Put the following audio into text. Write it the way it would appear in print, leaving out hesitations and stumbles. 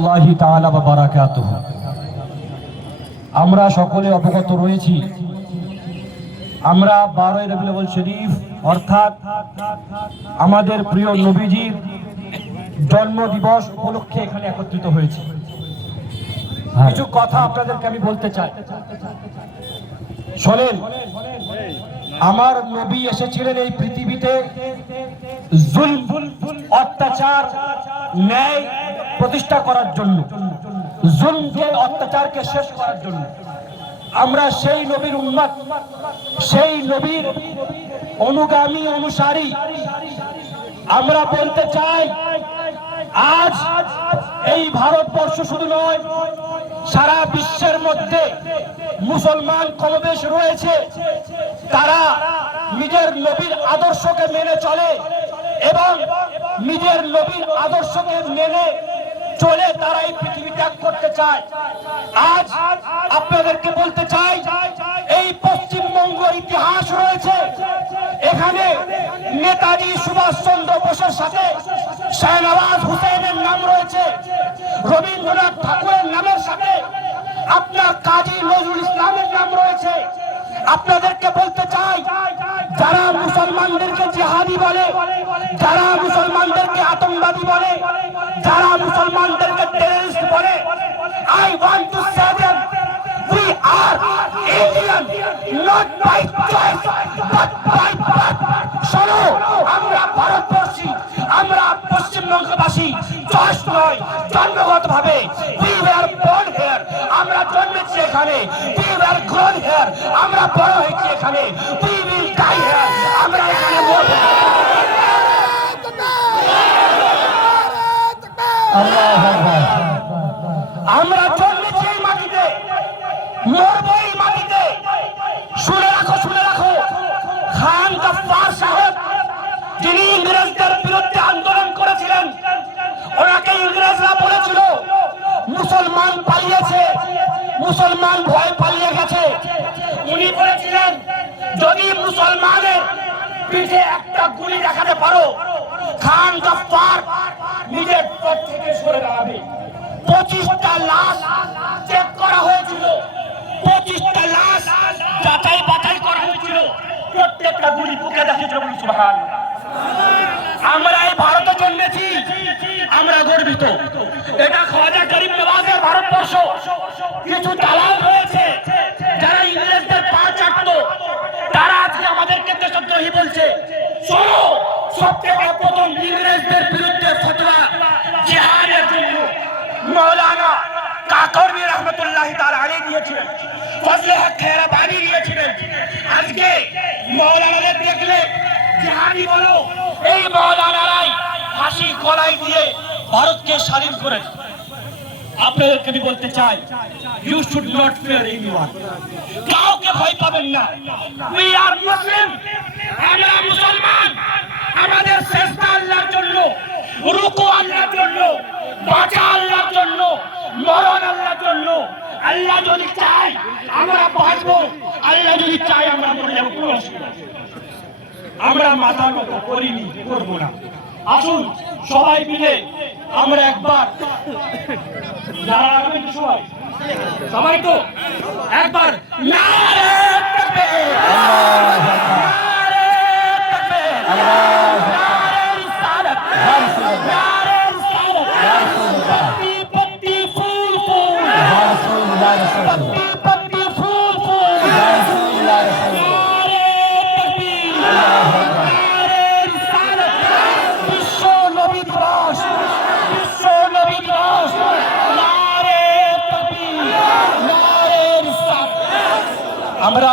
আল্লাহি তাআলা ওয়া বারাকাতুহু। আমরা সকলে অবগত রয়েছি, আমরা 12 রবিউল আউয়াল শরীফ অর্থাৎ আমাদের প্রিয় নবীজির জন্ম দিবস উপলক্ষে এখানে একত্রিত হয়েছি। কিছু কথা আপনাদেরকে আমি বলতে চাই, শোনেন। আমার নবী এসেছিলেন এই পৃথিবীতে জুলম, অত্যাচার, ন্যায় প্রতিষ্ঠা করার জন্য, জুলমকে, অত্যাচারকে শেষ করার জন্য। আমরা সেই নবীর উম্মত, সেই নবীর অনুগামী, অনুসারী। আমরা বলতে চাই, আজ এই ভারতবর্ষ শুধু নয়, সারা বিশ্বের মধ্যে মুসলমান কমবেশ রয়েছে, তারা নিজের নবীর আদর্শকে মেনে চলে এবং নিজের নবীর আদর্শকে মেনে চলে তারা এই পৃথিবী ত্যাগ করতে চায়। আজ আপনাদেরকে বলতে চাই, এই পশ্চিমবঙ্গ ইতিহাস রয়েছে, এখানে নেতাজি সুভাষচন্দ্র বোসের সাথে শাহনওয়াজ হুসেনের নাম রয়েছে, রবীন্দ্রনাথ ঠাকুরের নামের সাথে আপনার কাজী নজরুল ইসলামের নাম রয়েছে। আপনাদেরকে বলতে চাই, যারা মুসলমানদেরকে জিহাদি বলে, যারা মুসলমানদেরকে আতঙ্কবাদী বলে, যারা মুসলমানদেরকে টেররিস্ট বলে, I want to say them, we are Indian, not by choice, but by birth. শোনো, আমরা ভারতবর্ষী, আমরা পশ্চিমবঙ্গবাসী, চয়েস নয়, জন্মগতভাবে। We were born here, আমরা জন্মেছি এখানে। We were grown here, আমরা বড় হয়েছি এখানে। We will die here, আমরা এখানে মরব। আমরা জন্মেছি এই মাটিতে, মরব এই মাটিতে। শুনে রাখো, শুনে রাখো, খান গফফার সাহেব, যিনি ইংরেজদের বিরুদ্ধে আন্দোলন করেছিলেন, ওনাকে ইংরেজরা বলেছিল মুসলমান পালিয়েছে, মুসলমান ভয় পালিয়ে গেছে। উনি বলেছিলেন, যদি মুসলমানের পিঠে একটা গুলি দেখাতে পারো, খান গফফার নিজের পথ থেকে সরে দাঁড়াবে। 25টা লাশ চেক করা হয়েছিল, 25টা লাশ যাচাই বাছাই করা হয়েছিল, প্রত্যেকটা গুলি বুকে দেখেছিল। সুবহানাল্লাহ। আমরা এই ভারতে জন্মেছি, আমরা গর্বিত। এটা খাজা গরিব নওয়াজের ভারতবর্ষ। কিছু দালাল রয়েছে যারা ইংরেজদের পা চাটতো, তারা আজকে আমাদেরকে দেশদ্রোহী বলছে। শোনো, সবথেকে প্রথম ইংরেজদের বিরুদ্ধে ফতোয়া জিহাদের জন্য মৌলানা কাকরবী রহমতুল্লাহি তাআলা আলাইহি দিয়েছিলেন, ফজলে হক খেরাবানি দিয়েছিলেন। আজকে মৌলানাদের দেখলে জিহাদি বলো, এই মৌলানারাই ফাঁসি গলায় দিয়ে ভারতকে স্বাধীন করে। আপনাদেরকে আমি বলতে চাই, you should not fear anyone, কাউকে ভয় পাবেন না। উই আর মুসলিম, আমরা মুসলমান। আমাদের চেষ্টা আল্লাহর জন্য, রুকু আল্লাহর জন্য, বাঁচা আল্লাহর জন্য, মরণ আল্লাহর জন্য। আল্লাহ যদি চায় আমরা বাঁচবো, আল্লাহ যদি চায় আমরা মরে যাবো, কোনো অসুবিধা নেই। আমরা মাথা নত করিনি, করবো না। আসুন সবাই মিলে আমরা একবার, যারা রাখবেন সবাই, সবাই তো একবার নারে তাকবীর, নারে তাকবীর, নারে রিসালাত, নারে রিসালাত, পত্তি পত্তি ফুল ফুল, পত্তি পত্তি ফুল ফুল, নারে তাকবীর, নারে রিসালাত। বিশ্ব নবী দিবস, বিশ্ব নবী দিবস, নারে তাকবীর, নারে রিসালাত। আমরা